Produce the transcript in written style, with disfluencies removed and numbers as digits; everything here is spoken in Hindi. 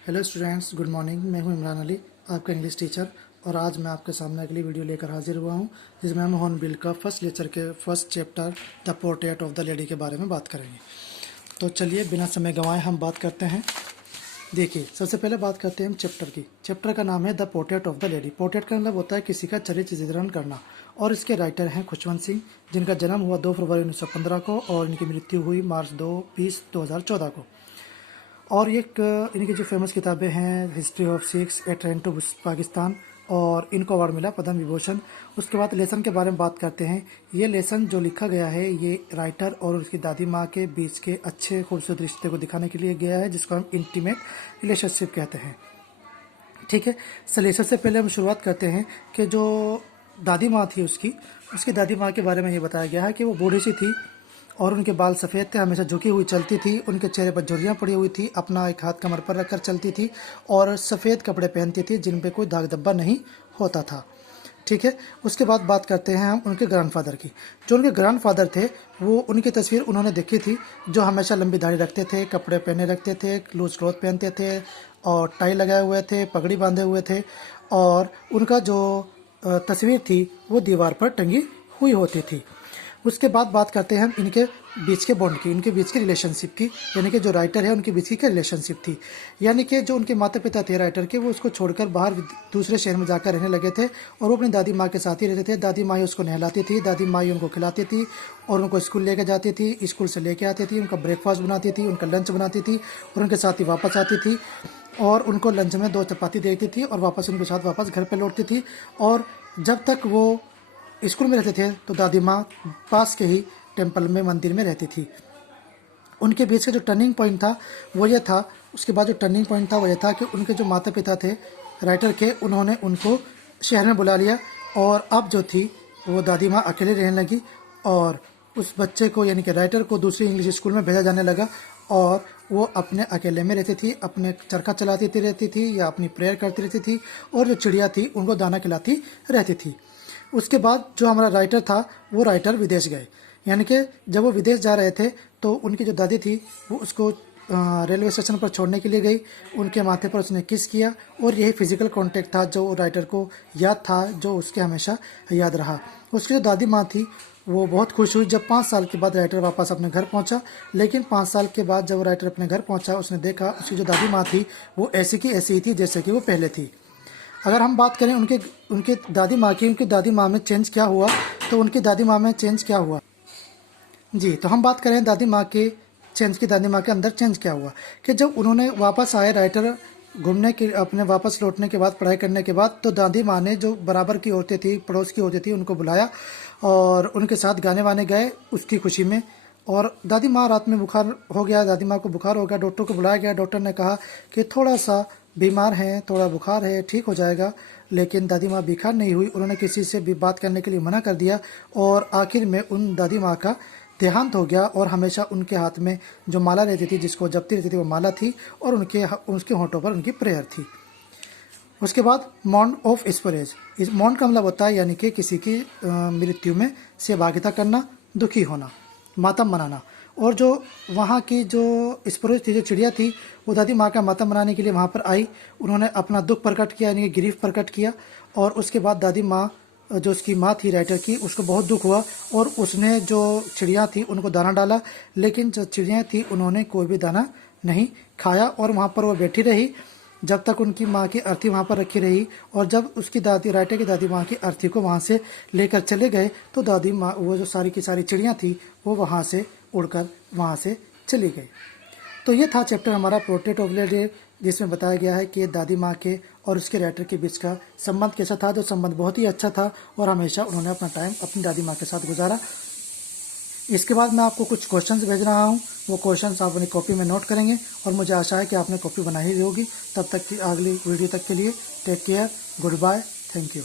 Hello students, good morning. मैं हूं इमरान अली, आपका इंग्लिश टीचर। और आज मैं आपके सामने अगली वीडियो लेकर हाजिर हुआ हूं, जिसमें हम हॉर्नबिल का फर्स्ट लेक्चर के first chapter the portrait of the lady के बारे में बात करेंगे। तो चलिए बिना समय गंवाए हम बात करते हैं। देखिए, सबसे पहले बात करते हैं हम चैप्टर की। चैप्टर का नाम है the portrait of the lady. Portrait का मतलब होता है किसी का चरित्र चित्रण करना। और इसके राइटर हैं खुशवंत सिंह, जिनका जन्म हुआ 2 फरवरी 1915 को और इनकी मृत्यु हुई मार्च 2014 को। और इनकी जो फेमस किताबें हैं, history of Sikhs, a train to Pakistan, और इनको अवार्ड मिला पद्म विभूषण। उसके बाद लेसन के बारे में बात करते हैं। ये लेसन जो लिखा गया है, ये राइटर और उसकी दादी माँ के बीच के अच्छे खूबसूरत रिश्ते को दिखाने के लिए गया है, जिसको हम इंटीमेट रिलेशनशिप कहते हैं। ठीक है, लेसन से पहले हम शुरुआत करते हैं कि जो दादी माँ थी उसकी दादी माँ के बारे में ये बताया गया है कि वो बूढ़ी सी थी और उनके बाल सफ़ेद थे, हमेशा झुकी हुई चलती थी, उनके चेहरे पर झुर्रियाँ पड़ी हुई थी, अपना एक हाथ कमर पर रखकर चलती थी और सफ़ेद कपड़े पहनती थी जिन पे कोई दाग धब्बा नहीं होता था। ठीक है, उसके बाद बात करते हैं हम उनके ग्रैंडफादर की। जो उनके ग्रैंडफादर थे, वो उनकी तस्वीर उन्होंने देखी थी, जो हमेशा लंबी दाढ़ी रखते थे, कपड़े पहने रखते थे, लूज क्लॉथ पहनते थे और टाई लगाए हुए थे, पगड़ी बांधे हुए थे। और उनका जो तस्वीर थी वो दीवार पर टंगी हुई होती थी। उसके बाद बात करते हैं हम इनके बीच के बॉन्ड की, इनके बीच की रिलेशनशिप की, यानी कि जो राइटर है उनके बीच की क्या रिलेशनशिप थी। यानी कि जो उनके माता पिता थे राइटर के, वो उसको छोड़कर बाहर दूसरे शहर में जाकर रहने लगे थे और वो अपनी दादी माँ के साथ ही रहते थे। दादी माँ ही उसको नहलाती थी, दादी माँ ही उनको खिलाती थी और उनको स्कूल लेकर जाती थी, स्कूल से लेके आती थी, उनका ब्रेकफास्ट बनाती थी, उनका लंच बनाती थी और उनके साथ ही वापस आती थी और उनको लंच में 2 चपाती देती थी और वापस उनके साथ वापस घर पर लौटती थी। और जब तक वो स्कूल में रहते थे तो दादी माँ पास के ही टेम्पल में, मंदिर में रहती थी। उनके बीच का जो टर्निंग पॉइंट था वो ये था, उसके बाद जो टर्निंग पॉइंट था वो ये था कि उनके जो माता पिता थे राइटर के, उन्होंने उनको शहर में बुला लिया और अब जो थी वो दादी माँ अकेले रहने लगी और उस बच्चे को यानी कि राइटर को दूसरी इंग्लिश स्कूल में भेजा जाने लगा और वो अपने अकेले में रहती थी, अपने चरखा चलाती रहती थी या अपनी प्रेयर करती रहती थी और जो चिड़िया थी उनको दाना खिलाती रहती थी। उसके बाद जो हमारा राइटर था वो राइटर विदेश गए, यानी कि जब वो विदेश जा रहे थे तो उनकी जो दादी थी वो उसको रेलवे स्टेशन पर छोड़ने के लिए गई, उनके माथे पर उसने किस किया और यही फिजिकल कांटेक्ट था जो राइटर को याद था, जो उसके हमेशा याद रहा। उसकी जो दादी माँ थी वो बहुत खुश हुई जब 5 साल के बाद राइटर वापस अपने घर पहुंचा। लेकिन 5 साल के बाद जब राइटर अपने घर पहुंचा, उसने देखा उसकी जो दादी माँ थी वो ऐसी की ऐसी ही थी जैसे कि वो पहले थी। अगर हम बात करें उनके दादी माँ की, उनकी दादी माँ में चेंज क्या हुआ, तो उनकी दादी माँ में चेंज क्या हुआ जी, तो हम बात करें दादी माँ के चेंज की। दादी माँ के अंदर चेंज क्या हुआ कि जब उन्होंने वापस आए राइटर घूमने के, अपने वापस लौटने के बाद, पढ़ाई करने के बाद, तो दादी माँ ने जो बराबर की औरतें थी, पड़ोस की औरतें थी, उनको बुलाया और उनके साथ गाने वाने गए उसकी खुशी में। और दादी माँ रात में बुखार हो गया, दादी माँ को बुखार हो गया, डॉक्टर को बुलाया गया। डॉक्टर ने कहा कि थोड़ा सा बीमार हैं, थोड़ा बुखार है, ठीक हो जाएगा। लेकिन दादी माँ बीमार नहीं हुई, उन्होंने किसी से भी बात करने के लिए मना कर दिया और आखिर में उन दादी माँ का देहांत हो गया। और हमेशा उनके हाथ में जो माला रहती थी, जिसको जपती रहती थी, वो माला थी और उसके होंठों पर उनकी प्रेयर थी। उसके बाद मॉर्न ऑफ स्परेज, इस मॉर्न का मतलब होता है यानी कि किसी की मृत्यु में सहभागिता करना, दुखी होना, मातम मनाना। और जो वहाँ की जो स्परेज थी, जो चिड़िया थी, वो दादी माँ का मातम मनाने के लिए वहाँ पर आई। उन्होंने अपना दुख प्रकट किया, यानी कि ग्रीफ प्रकट किया। और उसके बाद दादी माँ, जो उसकी माँ थी राइटर की, उसको बहुत दुख हुआ और उसने जो चिड़िया थी उनको दाना डाला। लेकिन जो चिड़िया थी उन्होंने कोई भी दाना नहीं खाया और वहाँ पर वो बैठी रही जब तक उनकी माँ की अर्थी वहाँ पर रखी रही। और जब उसकी दादी, राइटर की दादी माँ की अर्थी को वहाँ से लेकर चले गए तो दादी माँ, वो जो सारी की सारी चिड़ियाँ थी, वो वहाँ से उड़कर वहाँ से चली गई। तो ये था चैप्टर हमारा पोर्ट्रेट ऑफ लेडी, जिसमें बताया गया है कि दादी माँ के और उसके राइटर के बीच का संबंध कैसा था। जो संबंध बहुत ही अच्छा था और हमेशा उन्होंने अपना टाइम अपनी दादी माँ के साथ गुजारा। इसके बाद मैं आपको कुछ क्वेश्चंस भेज रहा हूँ, वो क्वेश्चंस आप अपनी कॉपी में नोट करेंगे और मुझे आशा है कि आपने कॉपी बनाई ही होगी। तब तक की अगली वीडियो तक के लिए take care, goodbye, thank you.